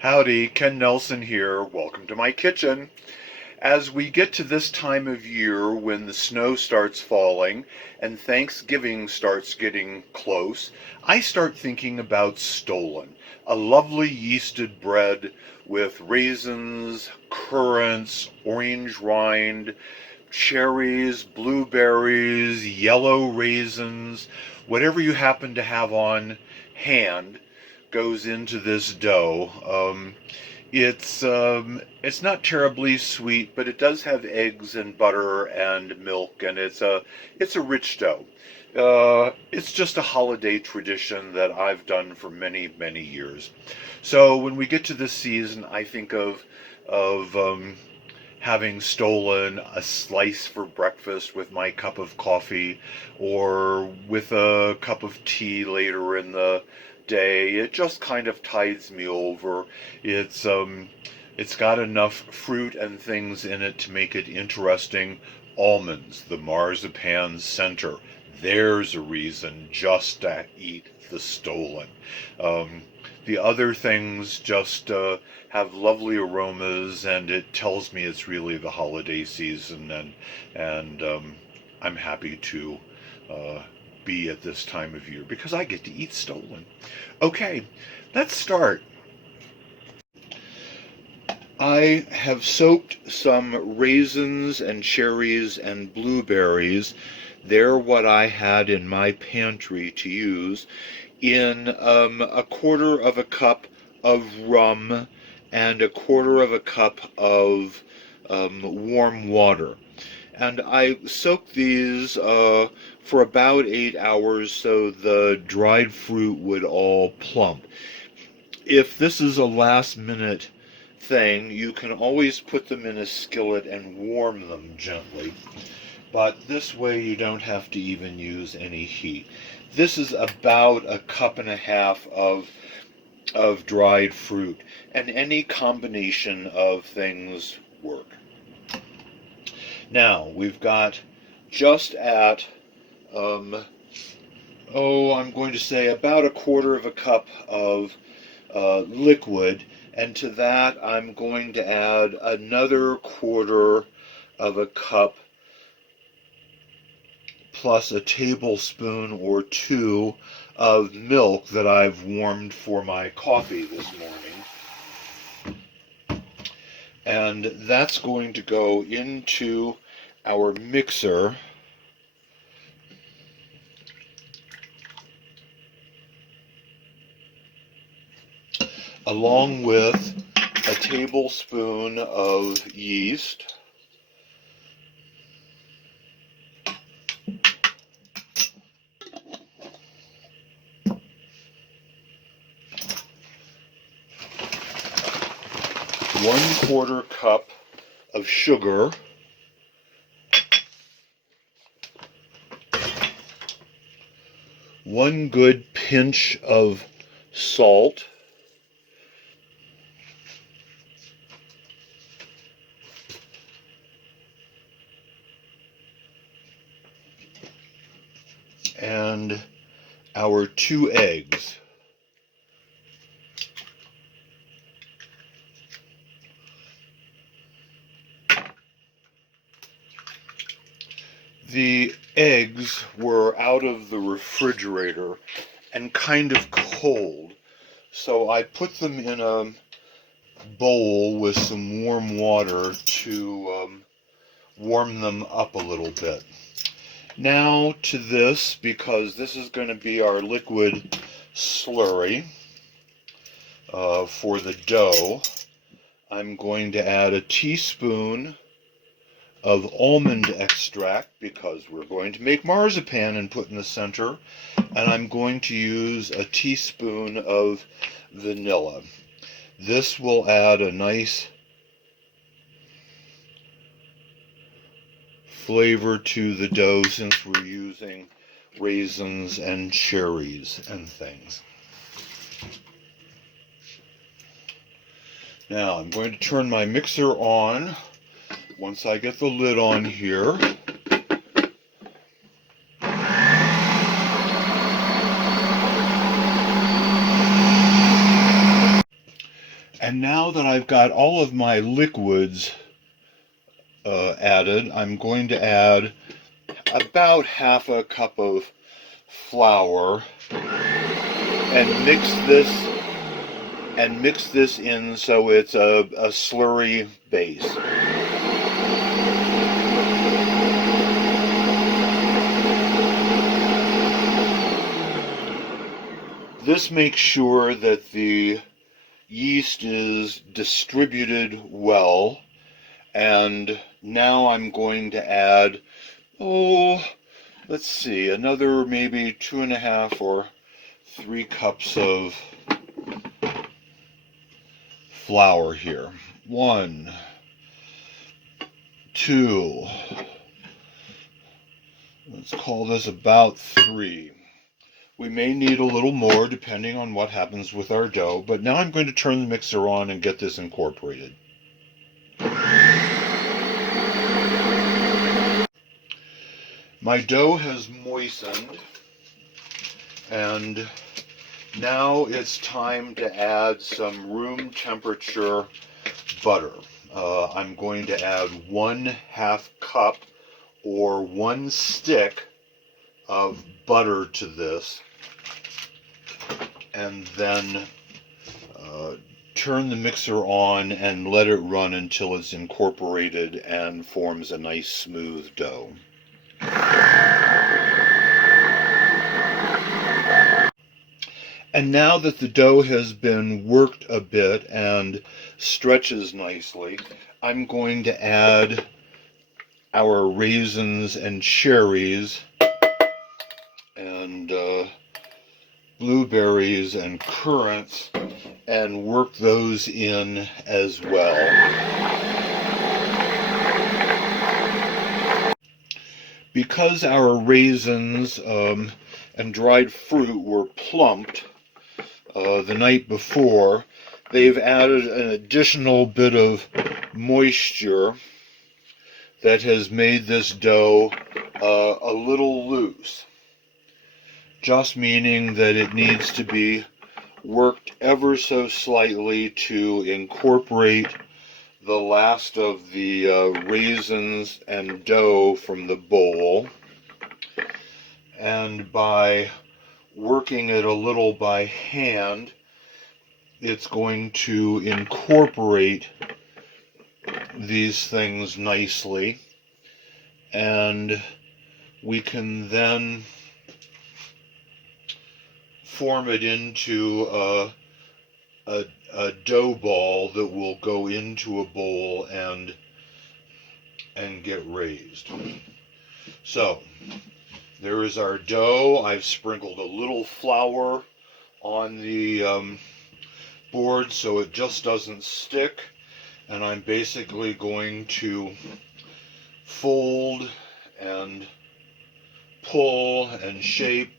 Howdy, Ken Nelson here. Welcome to my kitchen. As we get to this time of year when the snow starts falling and Thanksgiving starts getting close, I start thinking about Stollen, a lovely yeasted bread with raisins, currants, orange rind, cherries, blueberries, yellow raisins, whatever you happen to have on hand goes into this dough. It's not terribly sweet, but it does have eggs and butter and milk, and it's a rich dough. It's just a holiday tradition that I've done for many years. So when we get to this season, I think of having stolen a slice for breakfast with my cup of coffee or with a cup of tea later in the day. It just kind of tides me over. It's got enough fruit and things in it to make it interesting. Almonds, the marzipan center. There's a reason just to eat the Stollen. The other things just have lovely aromas, and it tells me it's really the holiday season, and I'm happy to uh, be at this time of year because I get to eat Stollen. Okay, let's start. I have soaked some raisins and cherries and blueberries. They're what I had in my pantry to use in a quarter of a cup of rum and a quarter of a cup of warm water. And I soaked these for about 8 hours so the dried fruit would all plump. If this is a last minute thing, you can always put them in a skillet and warm them gently. But this way you don't have to even use any heat. This is about a cup and a half of dried fruit, and any combination of things work. Now we've got just at I'm going to say about a quarter of a cup of liquid, and to that I'm going to add another quarter of a cup plus a tablespoon or two of milk that I've warmed for my coffee this morning. And that's going to go into our mixer. Along with a tablespoon of yeast, one-quarter cup of sugar, one good pinch of salt, and our 2 eggs. The eggs were out of the refrigerator and kind of cold, so I put them in a bowl with some warm water to warm them up a little bit. Now to this, because this is going to be our liquid slurry for the dough, I'm going to add a teaspoon of almond extract because we're going to make marzipan and put in the center, and I'm going to use a teaspoon of vanilla. This will add a nice flavor to the dough since we're using raisins and cherries and things. Now I'm going to turn my mixer on once I get the lid on here. And now that I've got all of my liquids added, I'm going to add about half a cup of flour and mix this in so it's a slurry base. This makes sure that the yeast is distributed well, and now I'm going to add, let's see, another maybe 2.5 or 3 cups of flour here. 1, 2, let's call this about 3. We may need a little more depending on what happens with our dough, but now I'm going to turn the mixer on and get this incorporated. My dough has moistened, and now it's time to add some room temperature butter. I'm going to add 1/2 cup or 1 stick of butter to this, and then turn the mixer on and let it run until it's incorporated and forms a nice smooth dough. And now that the dough has been worked a bit and stretches nicely, I'm going to add our raisins and cherries and blueberries and currants and work those in as well. Because our raisins and dried fruit were plumped the night before, they've added an additional bit of moisture that has made this dough a little loose, just meaning that it needs to be worked ever so slightly to incorporate the last of the raisins and dough from the bowl, and by working it a little by hand, it's going to incorporate these things nicely, and we can then form it into a dough ball that will go into a bowl and get raised. So there is our dough. I've sprinkled a little flour on the board so it just doesn't stick, and I'm basically going to fold and pull and shape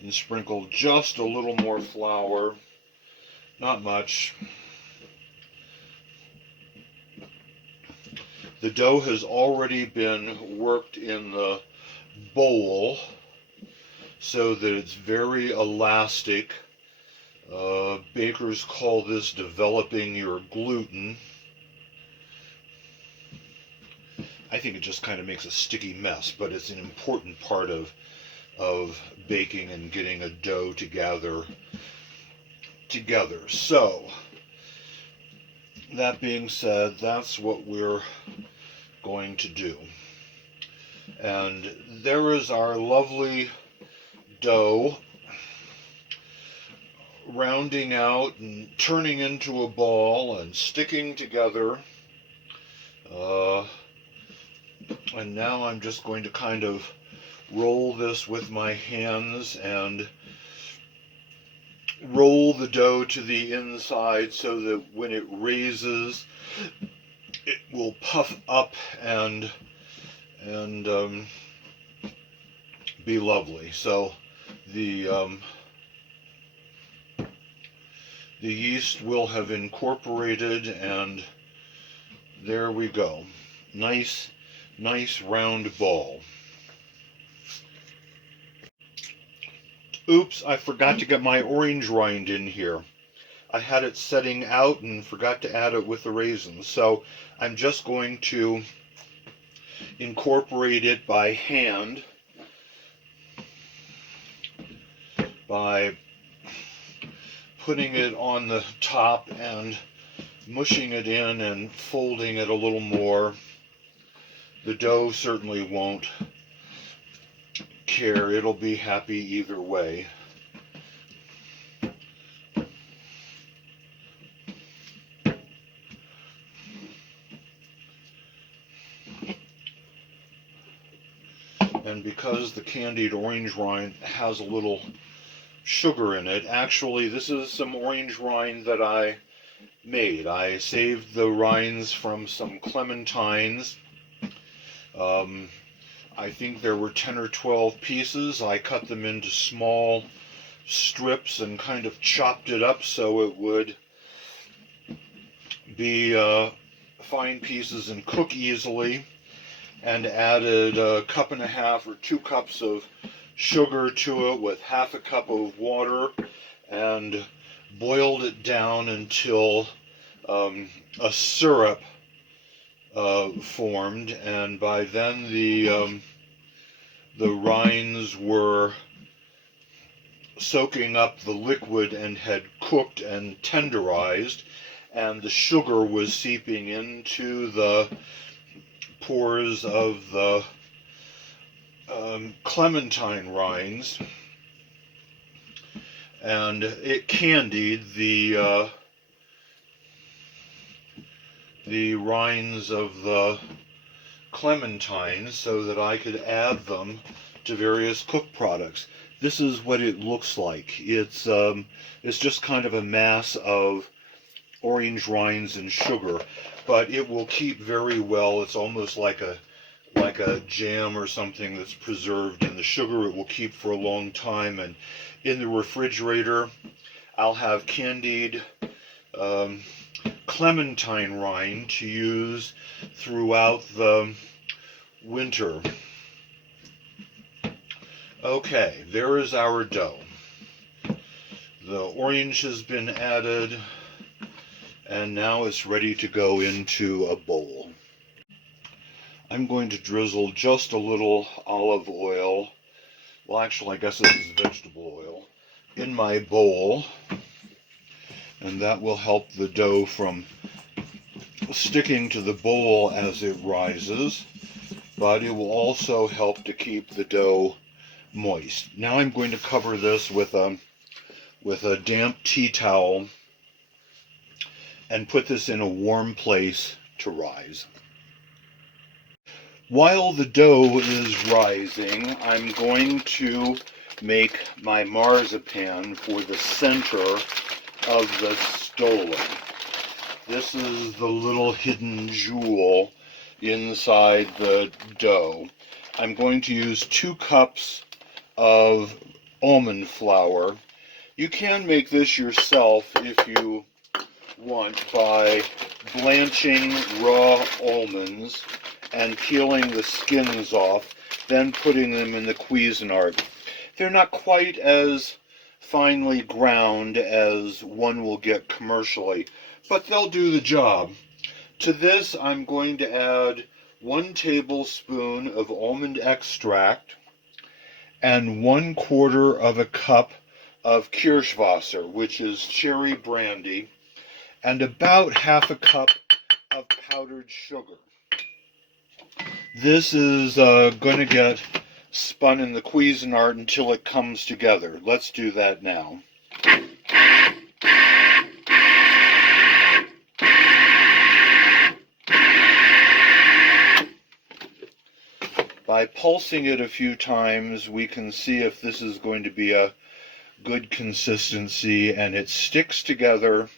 and sprinkle just a little more flour, not much. The dough has already been worked in the bowl so that it's very elastic. Bakers call this developing your gluten. I think it just kind of makes a sticky mess, but it's an important part of baking and getting a dough together. So, that being said, that's what we're going to do. And there is our lovely dough rounding out and turning into a ball and sticking together. And now I'm just going to kind of roll this with my hands and roll the dough to the inside so that when it raises, it will puff up and be lovely. So the yeast will have incorporated, and there we go. Nice round ball. Oops, I forgot to get my orange rind in here. I had it setting out and forgot to add it with the raisins. So I'm just going to incorporate it by hand by putting it on the top and mushing it in and folding it a little more. The dough certainly won't care. It'll be happy either way. And because the candied orange rind has a little sugar in it, actually this is some orange rind that I made. I saved the rinds from some clementines. I think there were 10 or 12 pieces. I cut them into small strips and kind of chopped it up so it would be fine pieces and cook easily, and added a cup and a half or 2 cups of sugar to it with half a cup of water and boiled it down until a syrup formed, and by then the rinds were soaking up the liquid and had cooked and tenderized, and the sugar was seeping into the pores of the clementine rinds, and it candied the rinds of the clementines so that I could add them to various cooked products. This is what it looks like. It's just kind of a mass of orange rinds and sugar, but it will keep very well. It's almost like a jam or something that's preserved in the sugar. It will keep for a long time, and in the refrigerator I'll have candied clementine rind to use throughout the winter. Okay, there is our dough. The orange has been added, and now it's ready to go into a bowl. I'm going to drizzle just a little olive oil, well actually I guess this is vegetable oil, in my bowl, and that will help the dough from sticking to the bowl as it rises, but it will also help to keep the dough moist. Now I'm going to cover this with a damp tea towel and put this in a warm place to rise. While the dough is rising, I'm going to make my marzipan for the center of the Stollen. This is the little hidden jewel inside the dough. I'm going to use 2 cups of almond flour. You can make this yourself if you want by blanching raw almonds and peeling the skins off, then putting them in the Cuisinart. They're not quite as finely ground as one will get commercially, but they'll do the job. To this, I'm going to add 1 tablespoon of almond extract and 1/4 of a cup of Kirschwasser, which is cherry brandy, and about half a cup of powdered sugar. This is going to get spun in the Cuisinart until it comes together. Let's do that now. By pulsing it a few times, we can see if this is going to be a good consistency, and it sticks together,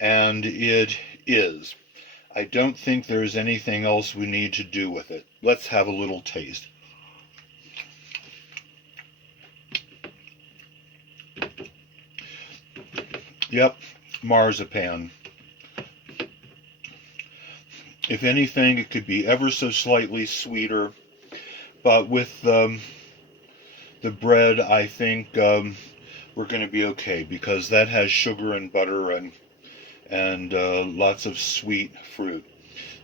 and it is. I don't think there's anything else we need to do with it. Let's have a little taste. Yep, marzipan. If anything, it could be ever so slightly sweeter, but with the bread, I think we're going to be okay, because that has sugar and butter and lots of sweet fruit.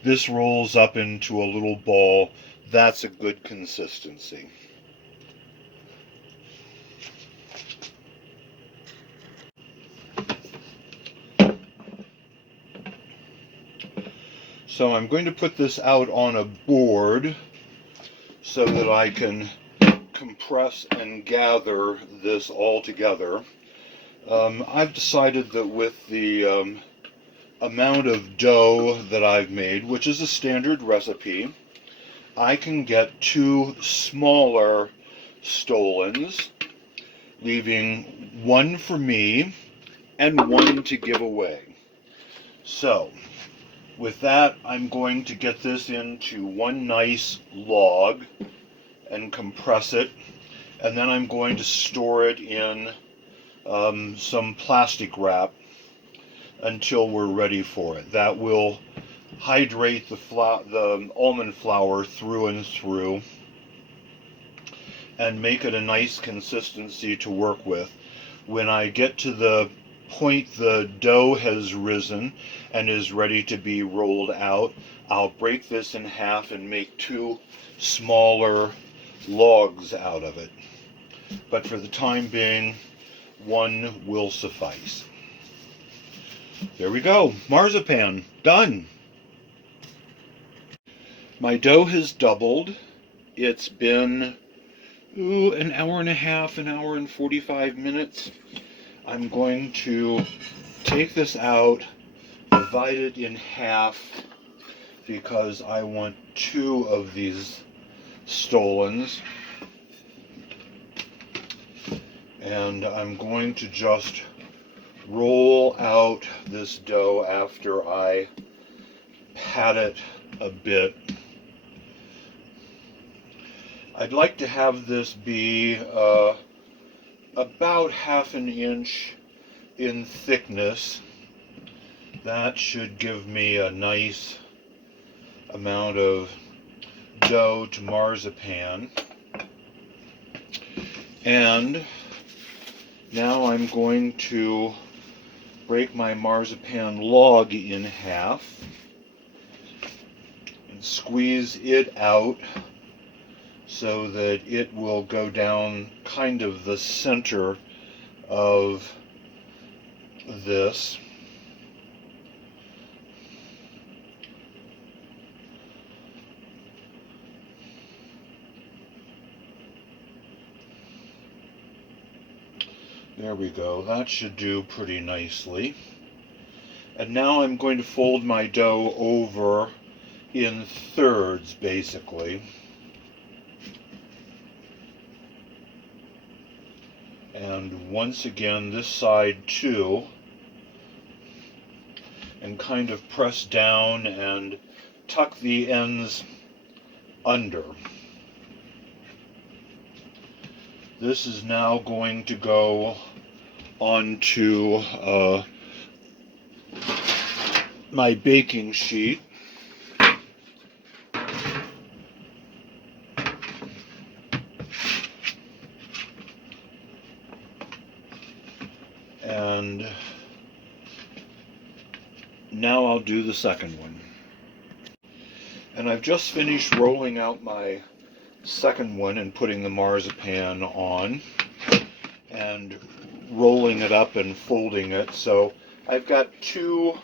This rolls up into a little ball. That's a good consistency. So I'm going to put this out on a board so that I can compress and gather this all together. I've decided that with the amount of dough that I've made, which is a standard recipe, I can get 2 smaller Stollens, leaving 1 for me and 1 to give away. So, with that, I'm going to get this into one nice log and compress it, and then I'm going to store it in some plastic wrap until we're ready for it. That will hydrate the almond flour through and through and make it a nice consistency to work with. When I get to the point the dough has risen and is ready to be rolled out, I'll break this in half and make 2 smaller logs out of it. But for the time being, 1 will suffice. There we go. Marzipan. Done. My dough has doubled. It's been an hour and a half, an hour and 45 minutes. I'm going to take this out, divide it in half, because I want 2 of these Stollens. And I'm going to just roll out this dough after I pat it a bit. I'd like to have this be about 1/2 inch in thickness. That should give me a nice amount of dough to marzipan. And now I'm going to break my marzipan log in half and squeeze it out so that it will go down kind of the center of this. There we go. That should do pretty nicely. And now I'm going to fold my dough over in thirds, basically. And once again, this side too. And kind of press down and tuck the ends under. This is now going to go onto my baking sheet. And now I'll do the second one. And I've just finished rolling out my second one and putting the marzipan on and rolling it up and folding it. So I've got 2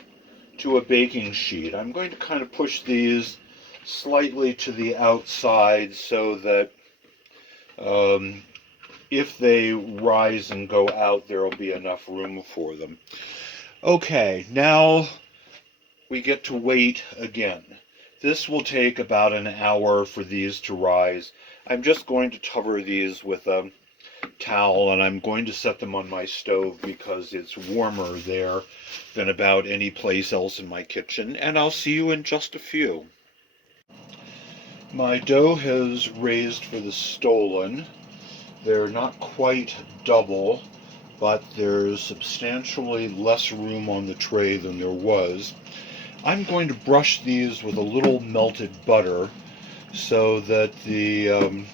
to a baking sheet. I'm going to kind of push these slightly to the outside so that if they rise and go out, there will be enough room for them. Okay, now we get to wait again. This will take about an hour for these to rise. I'm just going to cover these with a towel, and I'm going to set them on my stove because it's warmer there than about any place else in my kitchen, and I'll see you in just a few. My dough has raised for the Stollen. They're not quite double, but there's substantially less room on the tray than there was. I'm going to brush these with a little melted butter so that the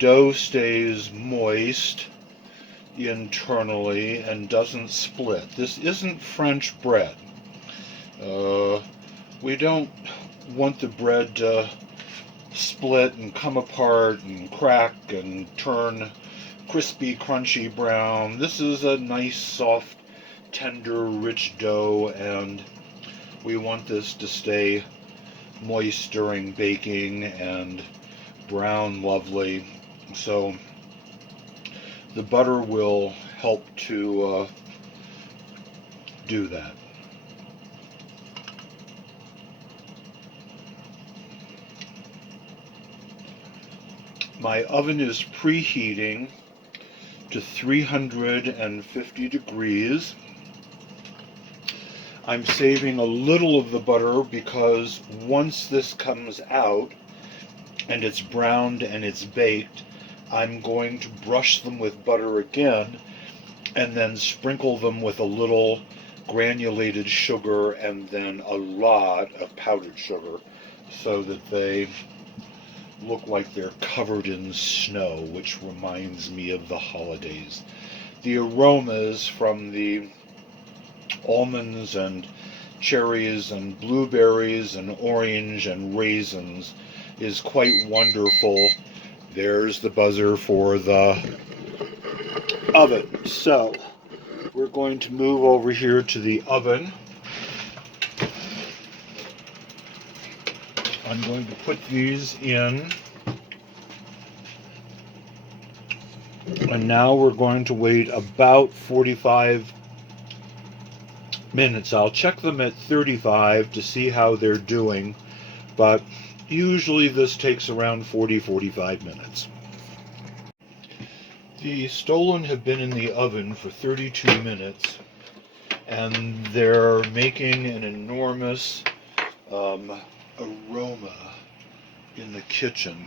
dough stays moist internally and doesn't split. This isn't French bread. We don't want the bread to split and come apart and crack and turn crispy, crunchy brown. This is a nice, soft, tender, rich dough, and we want this to stay moist during baking and brown lovely. So the butter will help to do that. My oven is preheating to 350 degrees. I'm saving a little of the butter because once this comes out and it's browned and it's baked, I'm going to brush them with butter again and then sprinkle them with a little granulated sugar and then a lot of powdered sugar so that they look like they're covered in snow, which reminds me of the holidays. The aromas from the almonds and cherries and blueberries and orange and raisins is quite wonderful. There's the buzzer for the oven. So we're going to move over here to the oven. I'm going to put these in. And now we're going to wait about 45 minutes. I'll check them at 35 to see how they're doing, but usually this takes around 40-45 minutes. The Stollen have been in the oven for 32 minutes, and they're making an enormous aroma in the kitchen.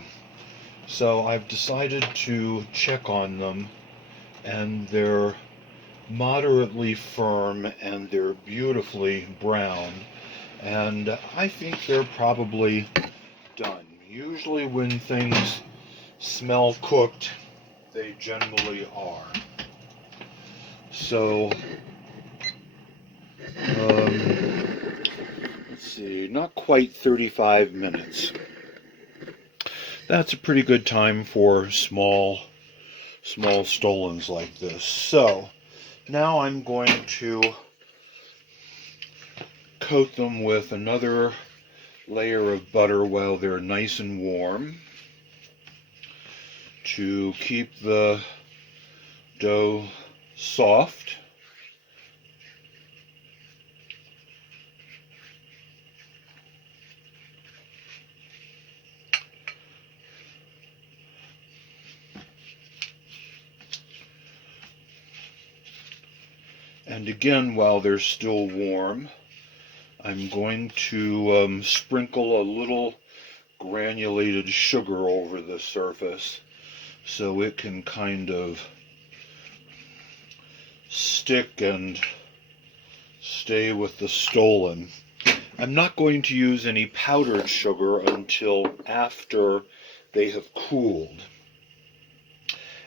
So I've decided to check on them, and they're moderately firm and they're beautifully brown, and I think they're probably done. Usually when things smell cooked, they generally are. So let's see, not quite 35 minutes. That's a pretty good time for small Stollens like this. So now I'm going to coat them with another layer of butter while they're nice and warm to keep the dough soft. And again, while they're still warm, I'm going to sprinkle a little granulated sugar over the surface so it can kind of stick and stay with the Stollen. I'm not going to use any powdered sugar until after they have cooled.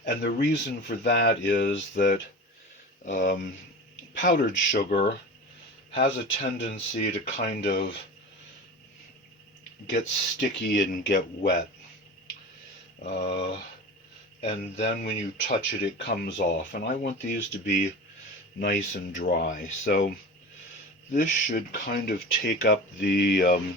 And the reason for that is that powdered sugar has a tendency to kind of get sticky and get wet. And then when you touch it, it comes off. And I want these to be nice and dry. So this should kind of take up the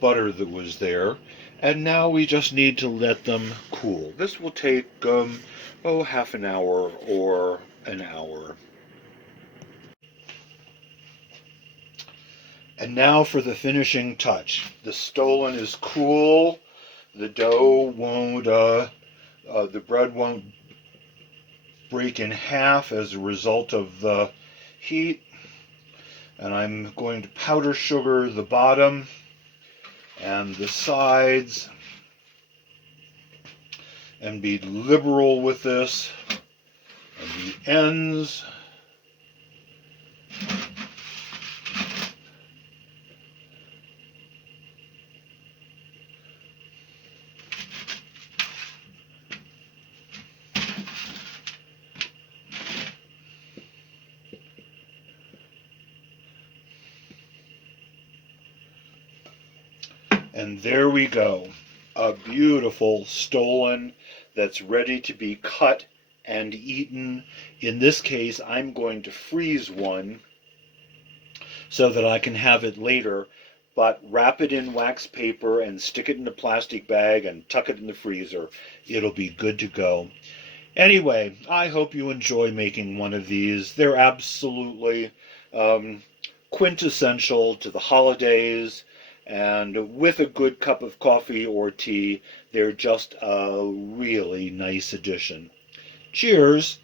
butter that was there. And now we just need to let them cool. This will take, half an hour or an hour. And now for the finishing touch. The Stollen is cool. The dough won't, the bread won't break in half as a result of the heat. And I'm going to powder sugar the bottom and the sides and be liberal with this, and the ends. And there we go. A beautiful Stollen that's ready to be cut and eaten. In this case, I'm going to freeze one so that I can have it later, but wrap it in wax paper and stick it in a plastic bag and tuck it in the freezer. It'll be good to go. Anyway, I hope you enjoy making one of these. They're absolutely quintessential to the holidays, and with a good cup of coffee or tea, they're just a really nice addition. Cheers!